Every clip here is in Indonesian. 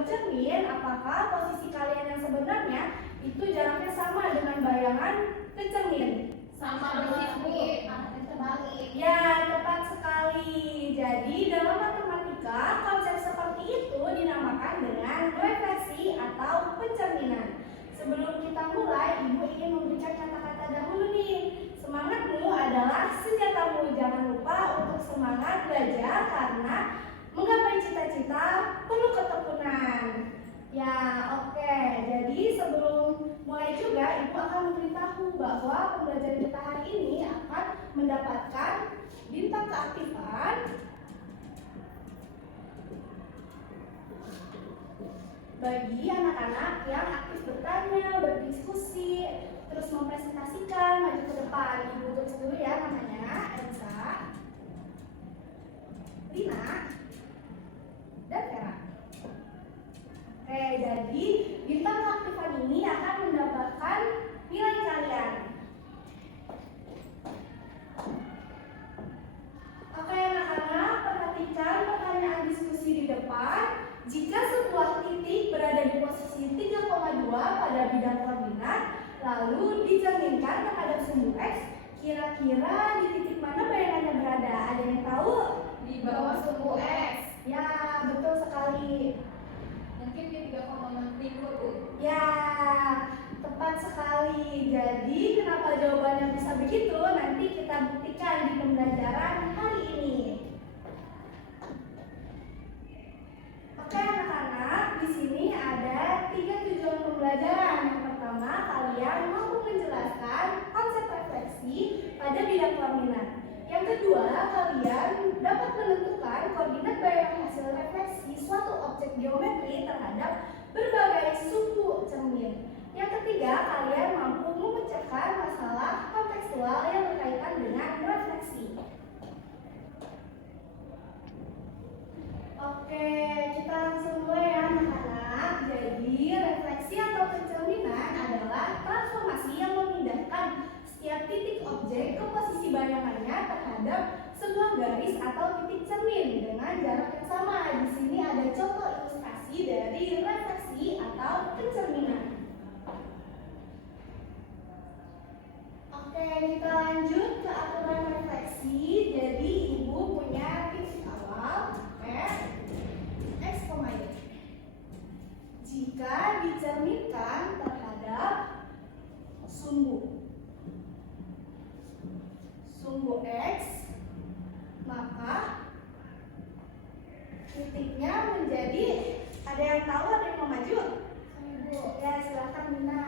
bercermin apakah posisi kalian yang sebenarnya itu jaraknya sama dengan bayangan ke cermin. Sama berbalik. Ya, tepat sekali. Jadi dalam matematika konsep seperti itu dinamakan dengan refleksi atau pencerminan. Sebelum kita mulai, Ibu ingin memberikan kata-kata dahulu nih. Semangatmu adalah senjatamu. Jangan lupa untuk semangat belajar karena menggapai cita-cita perlu ketekunan. Ya, oke. Jadi sebelum mulai juga, Ibu akan memberitahu bahwa pembelajaran kita hari ini akan mendapatkan bintang keaktifan bagi anak-anak yang aktif bertanya, berdiskusi, terus mempresentasikan, maju ke depan. Ibu tulis dulu ya namanya, Elsa, Rina, dan Vera. Oke, jadi bintang keaktifan ini akan mendapatkan nilai kalian. Oke anak-anak, perhatikan pertanyaan diskusi di depan. Jika sebuah titik berada di posisi 3,2 pada bidang koordinat, lalu dicerminkan terhadap sumbu X, kira-kira di titik mana bayangannya berada? Ada yang tahu? Di bawah sumbu X. Ya, betul sekali. Mungkin di 3,5 Bu. Ya, tepat sekali. Jadi, kenapa jawabannya bisa begitu? Nanti kita buktikan di pembelajaran hari ini. Oke anak-anak, di sini ada 3 tujuan pembelajaran. Yang pertama, kalian mampu menjelaskan konsep refleksi pada bidang koordinat. Yang kedua, kalian dapat menentukan koordinat bayangan hasil refleksi suatu objek geometri terhadap berbagai sumbu cermin. Yang ketiga, kalian mampu memecahkan masalah kontekstual yang berkaitan dengan refleksi. Oke, kita langsung mulai ya anak-anak. Jadi, refleksi atau pencerminan adalah transformasi yang memindahkan setiap titik objek ke posisi bayangannya terhadap sebuah garis atau titik cermin dengan jarak yang sama. Di sini ada contoh ilustrasi dari refleksi atau pencerminan. Oke, kita lanjut ke aturan refleksi. Jadi, Ibu punya titik awal X, Y. Jika dicerminkan terhadap sumbu X, maka titiknya menjadi, ada yang tahu, ada yang mau maju? Ibu, ya silakan Bina.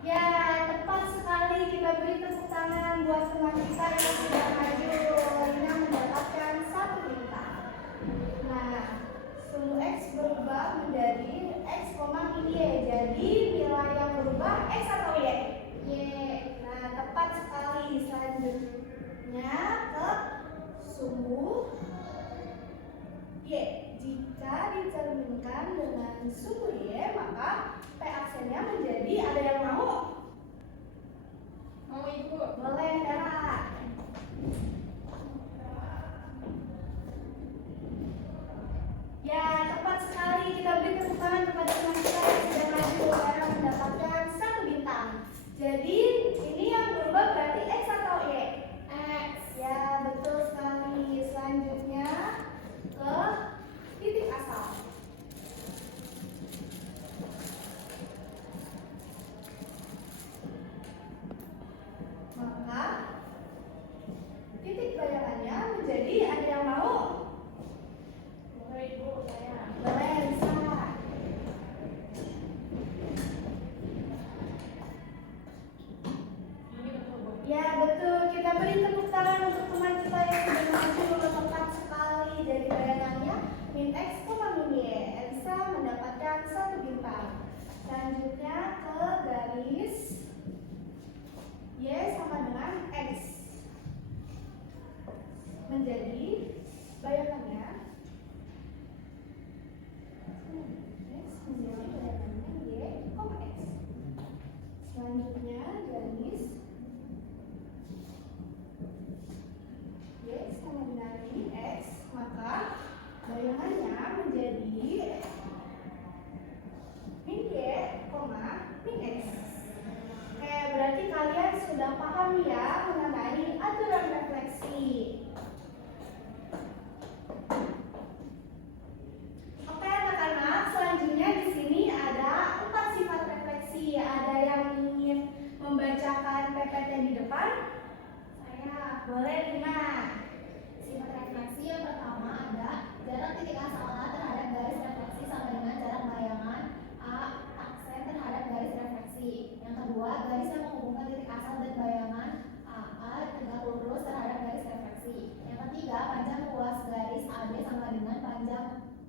Ya, tepat sekali. Kita beri tepuk tangan buat teman kita yang sudah maju. Lina mendapatkan 1 bintang. Nah, sumbu X berubah menjadi X, Y. Jadi nilai yang berubah X atau Y? Y. Nah, tepat sekali. Selanjutnya ke sumbu Y. Jika dicerminkan dengan sumbu Y, maka P aksennya menjadi, ada yang mau? Mau Ibu? Boleh, Dara. Ya, tepat sekali. Kita beri tepuk tangan kepada teman kita yang sudah maju. Dara mendapatkan 1 bintang. Jadi, ini yang berubah berarti X atau Y? X. Ya, betul sekali. Selanjutnya ke titik asal. Maka titik bayangannya menjadi, ada yang mau? Boleh Ibu, saya. Boleh, bisa. Ini betul Bu. Ya betul, kita beri tepuk tangan untuk teman kita yang sudah maju. Tepat sekali. Dari bayangannya min X, min Y. Elsa mendapatkan 1 bintang. Selanjutnya ke garis Y sama dengan X. Menjadi bayangannya X menjadi bayangannya Y, X. Selanjutnya garis Y sama paham ya mengenai aturan refleksi. Oke anak-anak, selanjutnya di sini ada 4 sifat refleksi. Ada yang ingin membacakan PPT di depan? Saya. Boleh, Lina. Sifat refleksi yang pertama ada jarak titik asal A terhadap garis refleksi sama dengan jarak bayangan A aksen terhadap garis refleksi. Yang kedua, garis yang menghubungkan titik asal dan bayangan A tegak lurus terhadap garis refleksi. Yang ketiga, panjang ruas garis AB sama dengan panjang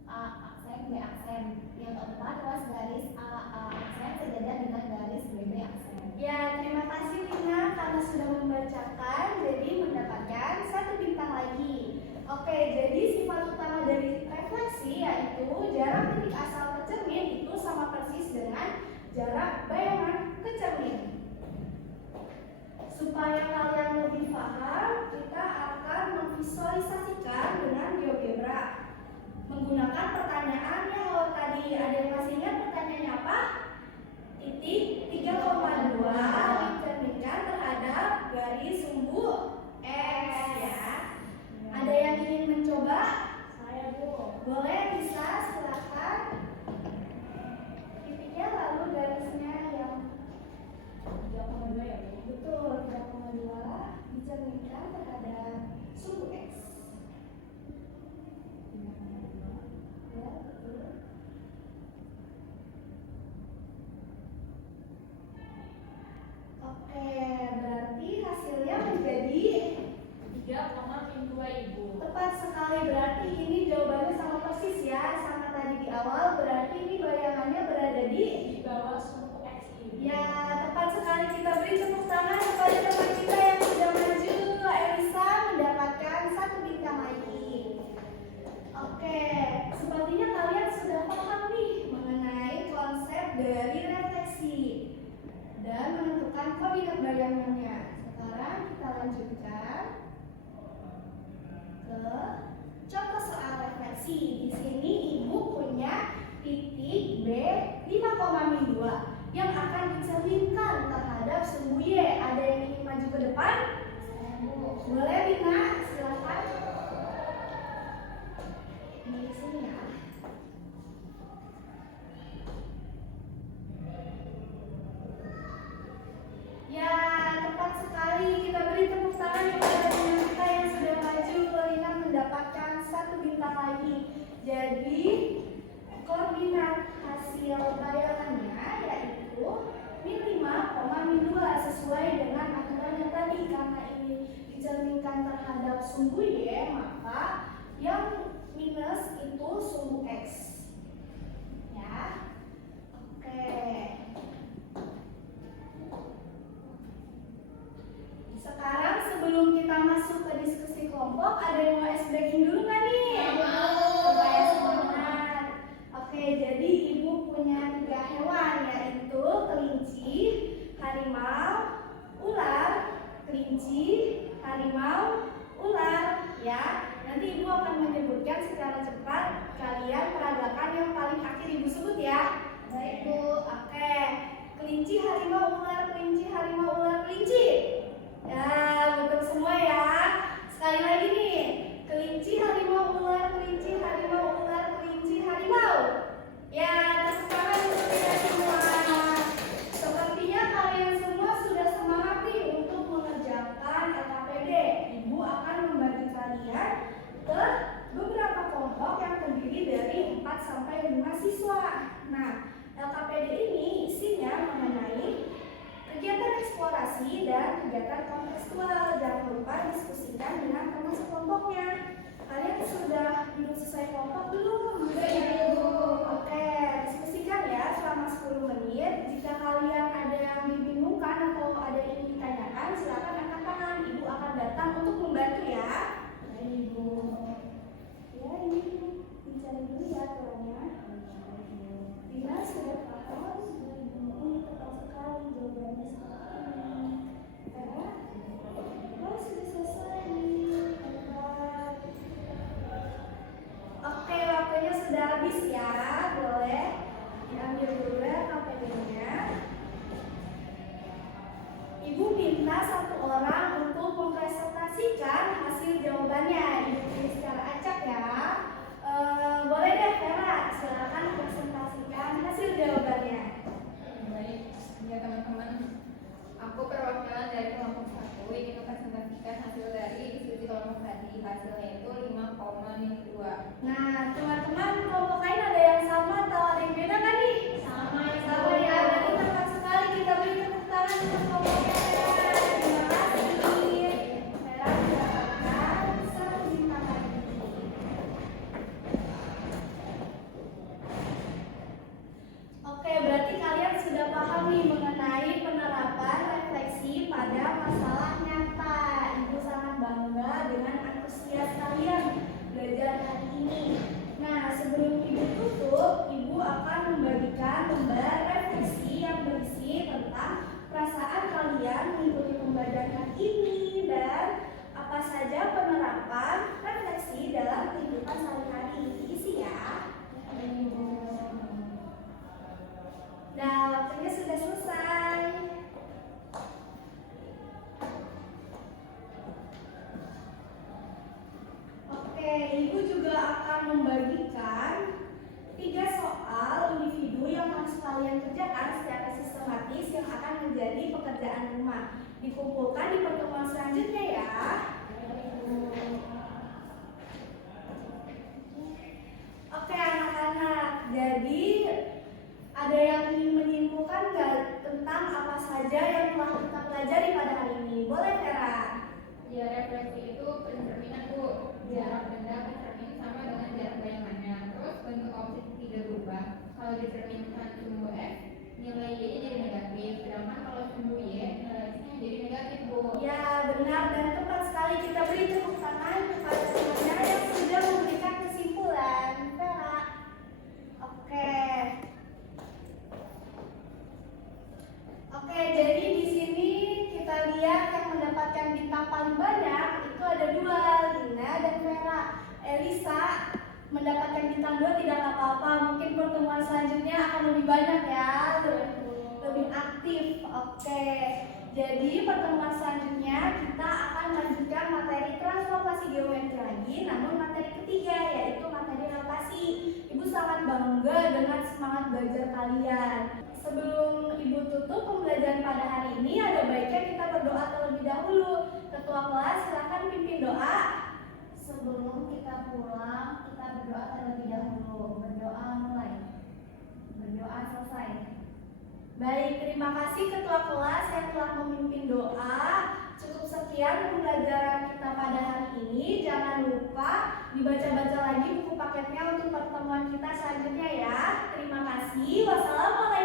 A aksen B aksen. Yang keempat, ruas garis A aksen sejajar dengan garis BB aksen. Ya, terima kasih Lina karena sudah membacakan, jadi mendapatkan 1 bintang lagi. Oke, jadi sifat utama dari refleksi yaitu jarak titik asal ke cermin itu sama persis dengan jarak bayangan ke cermin. Supaya kalian lebih paham, kita akan memvisualisasikan dengan GeoGebra menggunakan pertanyaan yang awal tadi. Ada yang masih ingat pertanyaannya apa? Titik 3,2 dicerminkan terhadap garis sumbu X ya. Ada yang ingin mencoba? Saya, Bu. Boleh, bisa, silakan. Titiknya lalu garisnya yang 3,2 ya, Bu. betul 3,2 dicerminkan terhadap sumbu X. Ya, betul. Oke, berarti hasilnya menjadi 3,2 Ibu. tepat sekali. Berarti ini jawabannya sama persis ya, sama tadi di awal. Berarti ini bayangannya berada di Bawah sumbu X Ibu. ya, tepat sekali. Kita beri tepuk tangan kepada teman kita yang sudah maju. Elisa mendapatkan 1 bintang lagi. Oke, sepertinya kalian sudah paham nih mengenai konsep dari refleksi dan menentukan koordinat bayangannya. Sekarang kita lanjutkan ke contoh soal refleksi. Di sini ibu punya titik B 5,2 yang akan dicerminkan terhadap sumbu Y. Ada yang ingin maju ke depan? Saya, Bu. Boleh, Bina, silakan. Di sini ya. Ya, tepat sekali. Kita beri tepuk tangan kepada teman kita yang sudah maju. Lina mendapatkan 1 bintang lagi. Jadi, koordinat hasil bayangannya yaitu min 5, min 2 sesuai dengan aturan yang tadi. Karena ini dicerminkan terhadap sumbu Y, maka yang minus itu sumbu X. Ya. Oke. Sekarang sebelum kita masuk ke diskusi kelompok, ada yang mau ice breaking dulu nggak nih? Supaya semangat. Oke, jadi ibu punya 3 hewan yaitu kelinci, harimau, ular. Kelinci, harimau, ular. Ya, nanti ibu akan menyebutkan secara cepat. Kalian peragakan yang paling akhir ibu sebut ya. Baik Bu. Oke. Kelinci, harimau, ular. Kelinci, harimau, ular. Kelinci. Ya, betul semua ya. Sekali lagi nih, kelinci, harimau, tadi, hasilnya itu 5,2. Nah, teman-teman kelompok lain ada yang sama atau ada yang beda kan nih? Sama Sama ya, berarti tepat sekali. Kita beri tepuk tangan untuk kelompoknya. Terima kasih. Vera mendapatkan 1 bintang lagi. Oke, berarti kalian sudah paham nih mengenai penerapan refleksi pada masalah nyata. Ibu sangat bangga dengan antusias kalian belajar hari ini. Nah, sebelum Ibu tutup, Ibu akan membagikan lembar refleksi yang berisi tentang perasaan kalian mengikuti pembelajaran ini dan apa saja penerapan refleksi dalam kehidupan sehari-hari. Diisi ya. Nah, waktunya sudah selesai. Oke, Ibu juga akan membagikan 3 soal individu yang harus kalian kerjakan secara sistematis yang akan menjadi pekerjaan rumah. Dikumpulkan di pertemuan selanjutnya ya. Oke anak-anak, jadi ada yang ingin menyimpulkan nggak tentang apa saja yang telah kita pelajari pada hari ini? Boleh Vera? Ya, refleksi itu pencerminan Bu. Jarak benda pencermin sama dengan jarak bayangannya. Terus bentuk objek tidak berubah. Kalau dicerminkan sumbu X, nilai Y-nya jadi negatif. Sedangkan kalau sumbu Y, nilai X-nya jadi negatif Bu. Ya benar dan tepat sekali. Kita beri tepuk tangan kepada temannya yang sudah memberikan kesimpulan. Vera. Oke. Oke, jadi di sini kita lihat yang mendapatkan bintang paling banyak itu ada 2, Lina dan Vera. Elisa mendapatkan bintang 2 tidak apa-apa. Mungkin pertemuan selanjutnya akan lebih banyak ya, lebih aktif. Oke. Jadi pertemuan selanjutnya kita akan lanjutkan materi transformasi geometri lagi, namun materi ketiga yaitu materi relasi. Ibu sangat bangga dengan semangat belajar kalian. Sebelum Ibu tutup pembelajaran pada hari ini, ada baiknya kita berdoa terlebih dahulu. Ketua kelas silakan pimpin doa. Sebelum kita pulang, kita berdoa terlebih dahulu. Berdoa mulai. Berdoa selesai. Baik, terima kasih Ketua kelas yang telah memimpin doa. Cukup sekian pembelajaran kita pada hari ini. Jangan lupa dibaca-baca lagi buku paketnya untuk pertemuan kita selanjutnya ya. Terima kasih. Wassalamualaikum.